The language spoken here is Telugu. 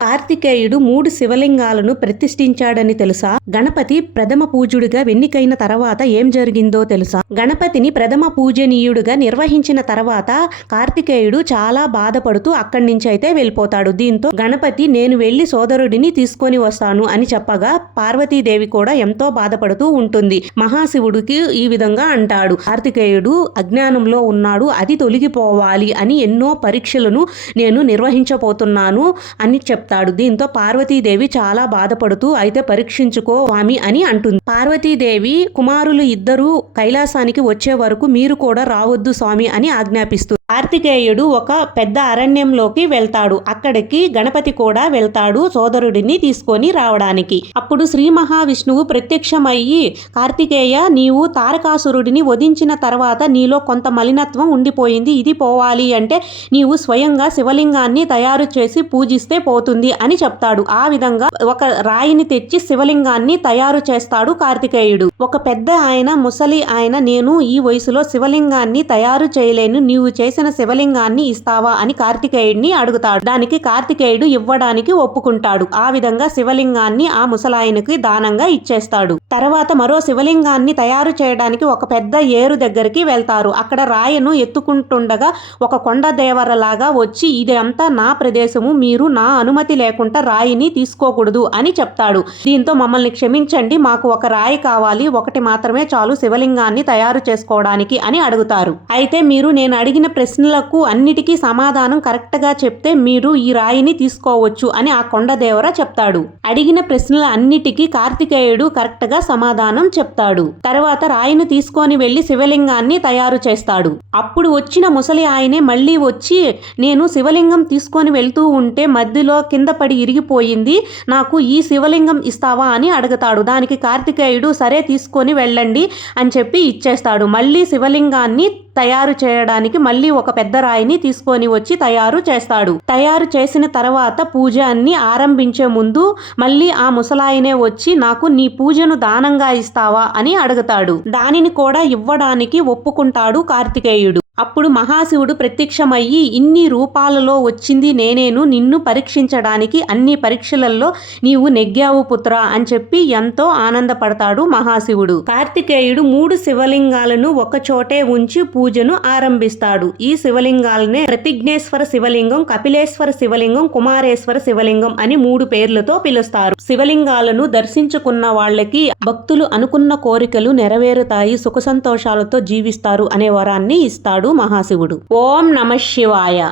కార్తికేయుడు మూడు శివలింగాలను ప్రతిష్ఠించాడని తెలుసా? గణపతి ప్రథమ పూజుడిగా ఎన్నికైన తర్వాత ఏం జరిగిందో తెలుసా? గణపతిని ప్రథమ పూజనీయుడిగా నిర్వహించిన తర్వాత కార్తికేయుడు చాలా బాధపడుతూ అక్కడి నుంచి అయితే వెళ్ళిపోతాడు. దీంతో గణపతి నేను వెళ్ళి సోదరుడిని తీసుకొని వస్తాను అని చెప్పగా పార్వతీదేవి కూడా ఎంతో బాధపడుతూ ఉంటుంది. మహాశివుడికి ఈ విధంగా అంటాడు. కార్తికేయుడు అజ్ఞానంలో ఉన్నాడు అది తొలగిపోవాలి అని ఎన్నో పరీక్షలను నేను నిర్వహించబోతున్నాను అని చెప్తాడు దీంతో పార్వతీదేవి చాలా బాధపడుతూ అయితే పరీక్షించుకో స్వామి అని అంటుంది. పార్వతీదేవి కుమారులు ఇద్దరూ కైలాసానికి వచ్చే వరకు మీరు కూడా రావద్దు స్వామి అని ఆజ్ఞాపిస్తుంది కార్తికేయుడు ఒక పెద్ద అరణ్యంలోకి వెళ్తాడు. అక్కడికి గణపతి కూడా వెళ్తాడు సోదరుడిని తీసుకొని రావడానికి. అప్పుడు శ్రీ మహావిష్ణువు ప్రత్యక్షమయ్యి కార్తికేయ నీవు తారకాసురుడిని వధించిన తర్వాత నీలో కొంత మలినత్వం ఉండిపోయింది. ఇది పోవాలి అంటే నీవు స్వయంగా శివలింగాన్ని తయారు చేసి పూజిస్తే పోతుంది అని చెప్తాడు. ఆ విధంగా ఒక రాయిని తెచ్చి శివలింగాన్ని తయారు చేస్తాడు కార్తికేయుడు. ఒక పెద్ద ఆయన ముసలి ఆయన నేను ఈ వయసులో శివలింగాన్ని తయారు చేయలేను. నీవు చేసి చేసిన శివలింగాన్ని ఇస్తావా అని కార్తికేయుడిని అడుగుతాడు. దానికి కార్తికేయుడు ఇవ్వడానికి ఒప్పుకుంటాడు. ఆ విధంగా శివలింగాన్ని ఆ ముసలాయనకి దానంగా ఇచ్చేస్తాడు. తర్వాత మరో శివలింగాన్ని తయారు చేయడానికి ఒక పెద్ద ఏరు దగ్గరికి వెళ్తారు. అక్కడ రాయను ఎత్తుకుంటుండగా ఒక కొండ దేవరలాగా వచ్చి ఇదంతా నా ప్రదేశము. మీరు నా అనుమతి లేకుండా రాయిని తీసుకోకూడదు అని చెప్తాడు. దీంతో మమ్మల్ని క్షమించండి. మాకు ఒక రాయి కావాలి. ఒకటి మాత్రమే చాలు శివలింగాన్ని తయారు చేసుకోవడానికి అని అడుగుతారు. అయితే మీరు నేను అడిగిన ప్రశ్నలకు అన్నిటికీ సమాధానం కరెక్ట్గా చెప్తే మీరు ఈ రాయిని తీసుకోవచ్చు అని ఆ కొండదేవర చెప్తాడు. అడిగిన ప్రశ్నల అన్నిటికీ కార్తికేయుడు కరెక్ట్గా సమాధానం చెప్తాడు. తర్వాత రాయిని తీసుకొని వెళ్ళి శివలింగాన్ని తయారు చేస్తాడు. అప్పుడు వచ్చిన ముసలి ఆయనే మళ్ళీ వచ్చి నేను శివలింగం తీసుకొని వెళ్తూ ఉంటే మధ్యలో కింద పడి ఇరిగిపోయింది. నాకు ఈ శివలింగం ఇస్తావా? అని అడుగుతాడు. దానికి కార్తికేయుడు సరే తీసుకొని వెళ్ళండి అని చెప్పి ఇచ్చేస్తాడు. మళ్ళీ శివలింగాన్ని తయారు చేయడానికి మళ్ళీ ఒక పెద్ద రాయిని తీసుకొని వచ్చి తయారు చేస్తాడు. తయారు చేసిన తర్వాత పూజ అన్ని ఆరంభించే ముందు మళ్ళీ ఆ ముసలాయనే వచ్చి నాకు నీ పూజను దానంగా ఇస్తావా? అని అడుగుతాడు. దానిని కూడా ఇవ్వడానికి ఒప్పుకుంటాడు కార్తికేయుడు. అప్పుడు మహాశివుడు ప్రత్యక్షమయ్యి ఇన్ని రూపాలలో వచ్చింది నేనేను నిన్ను పరీక్షించడానికి అన్ని పరీక్షలలో నీవు నెగ్గావు పుత్ర అని చెప్పి ఎంతో ఆనందపడతాడు మహాశివుడు. కార్తికేయుడు మూడు శివలింగాలను ఒకచోటే ఉంచి పూజను ఆరంభిస్తాడు. ఈ శివలింగాలనే ప్రతిజ్ఞేశ్వర శివలింగం కపిలేశ్వర శివలింగం కుమారేశ్వర శివలింగం అని మూడు పేర్లతో పిలుస్తారు. శివలింగాలను దర్శించుకున్న వాళ్ళకి భక్తులు అనుకున్న కోరికలు నెరవేరుతాయి సుఖ సంతోషాలతో జీవిస్తారు అనే వరాన్ని ఇస్తాడు మహాశివుడు. ఓం నమ శివాయ.